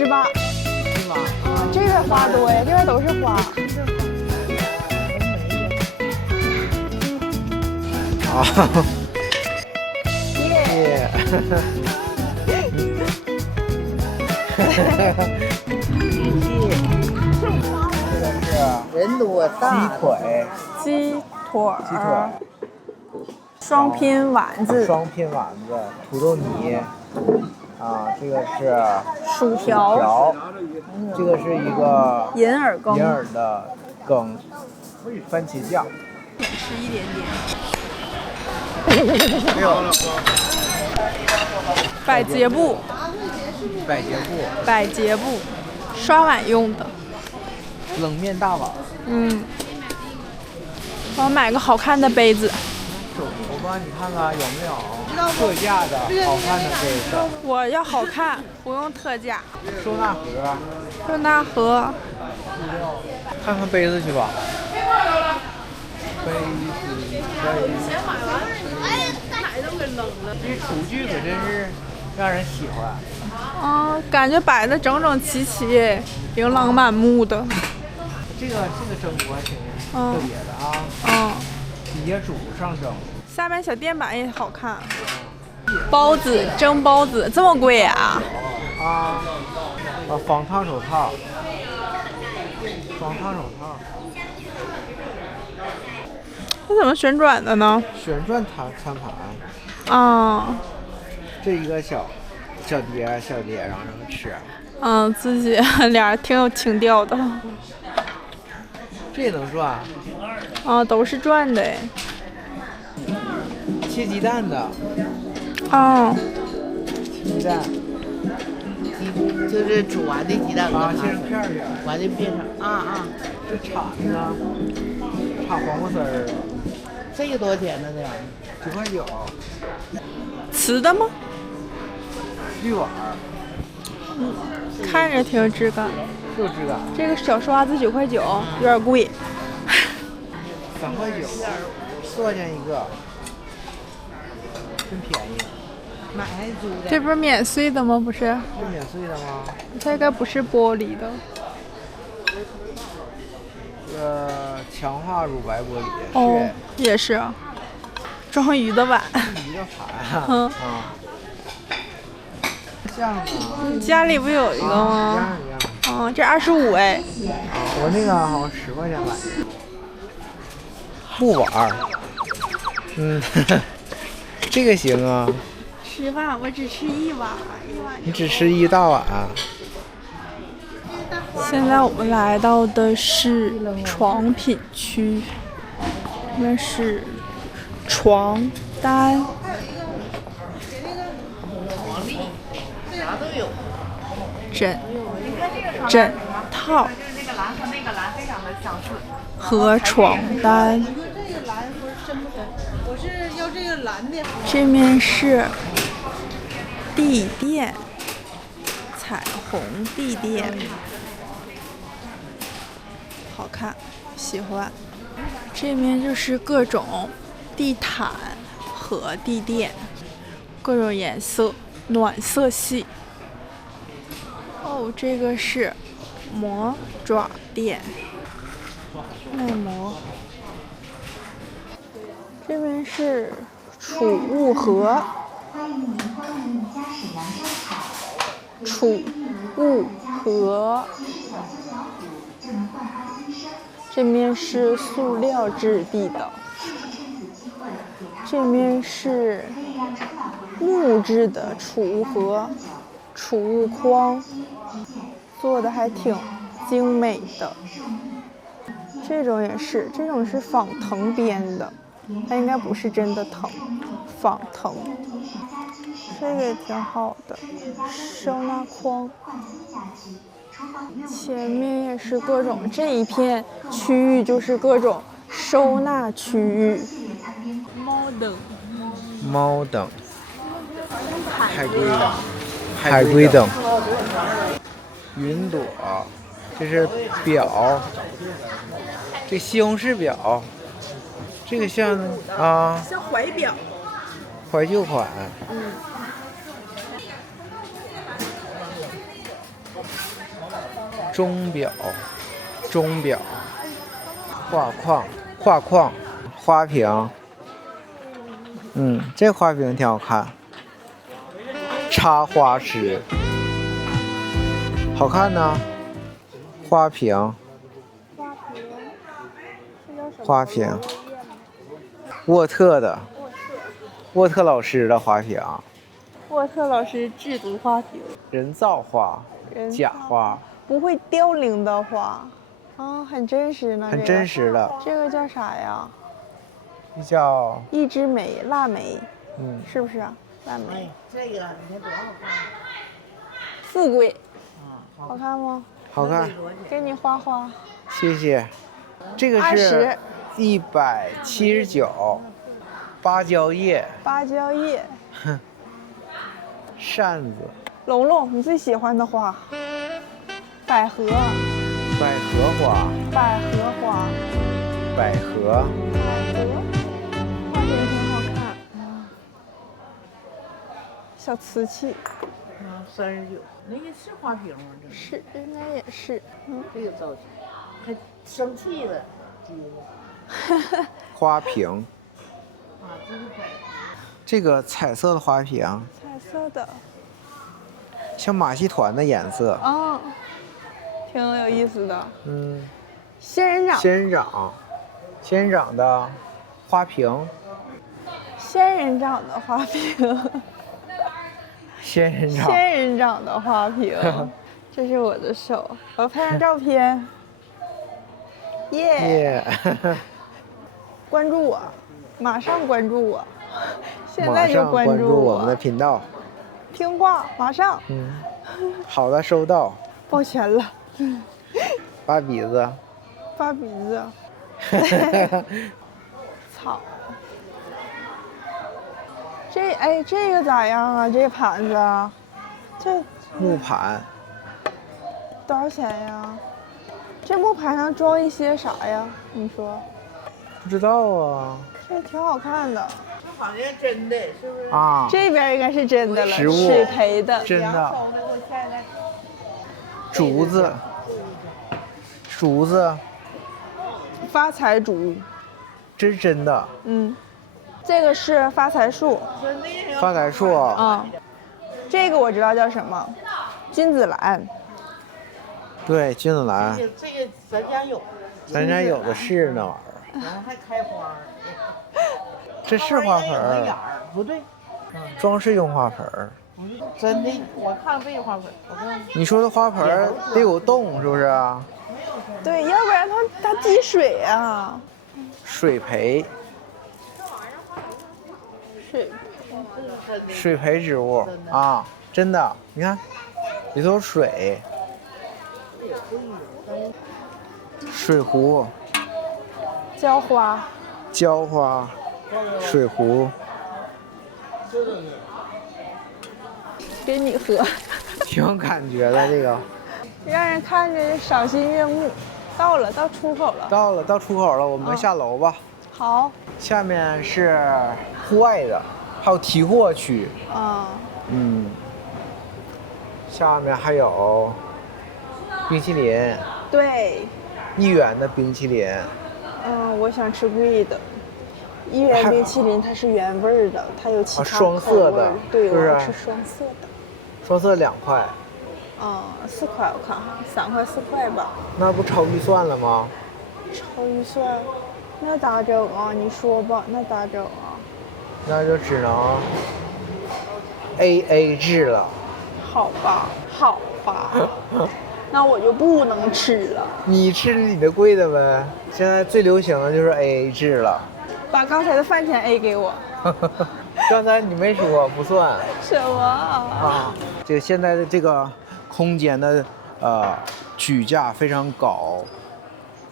是吧？是吗？啊，这边花多呀，这边都是花。啊，耶！这个是人多大鸡腿，鸡腿，双拼丸子，双拼丸子，土豆泥。啊，这个是薯条，这个是一个银耳羹，银耳的羹，番茄酱。吃一点点。没有了。百洁布，百洁布，刷碗用的。冷面大碗。我要买个好看的杯子。我帮你看看有没有特价的好看的杯子。我要好看，不用特价。收纳盒。收纳盒。看看杯子去吧。杯子。钱买完，奶都给扔了。这厨具可真是让人喜欢。感觉摆的整整齐齐，琳琅满目的。这个蒸锅挺特别的啊。底下煮上蒸。下面小垫板也好看。包子，蒸包子这么贵啊？仿烫手套。它怎么旋转的呢？旋转餐盘。这一个小碟，然后这么吃。自己俩挺有情调的。这也能转？都是转的哎。切鸡蛋的。切鸡蛋。就是煮完的鸡蛋切成片儿，完的变成这铲呢？铲黄瓜丝儿。这个多少钱呢？这样？9.9。瓷的吗？绿碗。看着挺有质感。有质感。这个小刷子9.9，有点贵。3.9，多少钱一个？真便宜。买还是租的？这不是免税的吗？不是。是免税的吗？它应该不是玻璃的。强化乳白玻璃。也是。装鱼的碗。鱼的盘。像啊。你家里不有一个吗？一样。这25哎。我那个好像10块钱买的。木碗。这个行啊。吃饭我只吃一碗。你只吃一大碗。现在我们来到的是床品区，那是床单。啥都有。枕套和床单。我是要这个蓝的。这面是地垫，彩虹地垫，好看，喜欢。这面就是各种地毯和地垫，各种颜色，暖色系。这个是魔爪垫，耐磨。这边是储物盒，这面是塑料质地的，这面是木质的储物盒、储物筐，做的还挺精美的。这种也是，这种是仿藤编的，它应该不是真的藤，仿藤。这个也挺好的，收纳筐。前面也是各种，这一片区域就是各种收纳区域。猫等。海龟等。云朵。这是表。这西红柿表。这个像像怀表。怀旧款。钟表，钟表，画框，花瓶。这花瓶挺好看。插花师，好看呢。花瓶，花瓶，沃特的，沃特老师的花瓶。沃特老师制毒花瓶，人造花，假花，不会凋零的花，啊，很真实呢。很真实的。这个叫啥呀？这叫一枝梅，腊梅，是不是啊？腊梅。哎，这个你看多好看。富贵，好看吗？好看，给你花花。谢谢。这个是179，芭蕉叶，芭蕉叶，扇子，龙龙，你最喜欢的花？百合，百合花，百合花，百合，花瓶挺好看。小瓷器， 39，那个是花瓶吗？这是，应该也是。这个造型，还生气了，花瓶。啊，这是白。这个彩色的花瓶，彩色的，像马戏团的颜色。啊，挺有意思的。仙人掌的花瓶。仙人掌的花瓶。仙人掌。仙人掌的花瓶。这是我的手，我拍张照片。耶！关注我，马上关注我，现在就关注我们的频道。听话，马上。好的，收到。抱拳了。拔鼻子。拔鼻子。草。这个咋样啊？这个盘子，这木盘。多少钱呀？这木盘上装一些啥呀？你说？不知道啊。这挺好看的。这好像真的，是不是？啊。这边应该是真的了，实物水培的。真的。竹子。竹子。发财竹。这是真的。这个是发财树。发财树。这个我知道叫什么，君子兰。对，君子兰。这个咱家有。咱家有的是那玩意儿。然后还开花。这是花盆儿。不对。装饰用花盆儿。真的，我看这个花盆，我看。你说的花盆儿得有洞，是不是啊？对，要不然它积水啊。水培。水培植物啊，真的，你看，里头有水。水壶。浇花。浇花。水壶。给你喝。挺有感觉的这个。让人看着赏心悦目。到了，到出口了。到出口了，我们下楼吧。好。下面是户外的。还有提货区。下面还有冰淇淋。对。1元的冰淇淋。我想吃贵的。1元冰淇淋它是原味的，它有其他双色的。对，我要吃双色的。双色2块。 4块，我看哈，3块4块吧。那不超预算了吗？超预算，那咋整啊？你说吧，那咋整啊？那就只能 AA 制了。好吧，好吧，那我就不能吃了。你吃你的贵的呗。现在最流行的就是 AA 制了。把刚才的饭钱 A 给我。刚才你没说不算。什么啊？这个现在的这个空间的举架非常高，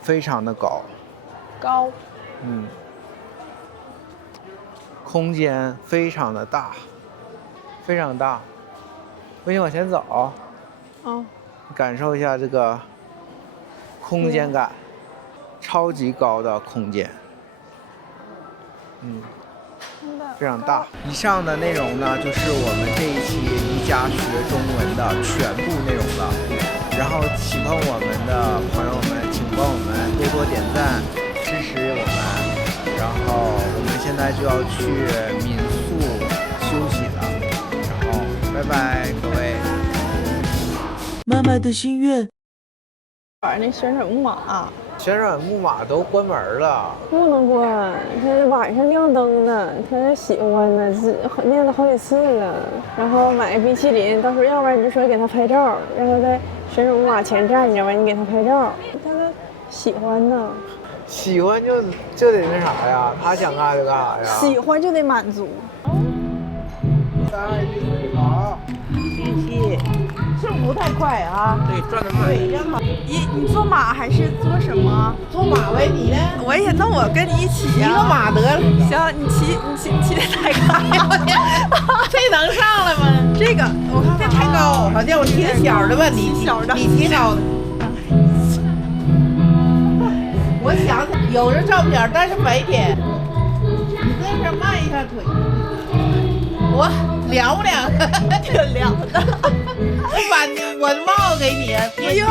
非常的高。高。空间非常的大，非常大。我先往前走。感受一下这个空间感，超级高的空间。非常大。以上的内容呢，就是我们这一期宜家学中文的全部内容了。然后喜欢我们的朋友们，请帮我们多多点赞，支持我们。然后我们现在就要去民宿休息了，然后拜拜各位。妈妈的心愿。玩那旋转木马，旋转木马都关门了，不能关，他晚上亮灯的，他喜欢呢，练了好几次了。然后买冰淇淋，到时候要不然你就说给他拍照，然后在旋转木马前站着，完你给他拍照，他喜欢呢。喜欢就得那啥呀，他想干就干啥呀，喜欢就得满足。3、2、1，好，谢谢。是不太快啊，对，转得慢。对，让好。你坐马还是坐什么？坐马呗，你呢？我也，那我跟你一起呀。一个马得了。行，你骑的太快了。这能上来吗？这个我看这太高，好像我骑个小的吧，你骑高的。我想起有人照片，但是白天，你在这迈一下腿，我凉不凉？挺凉的。我把我的帽子给你，不用。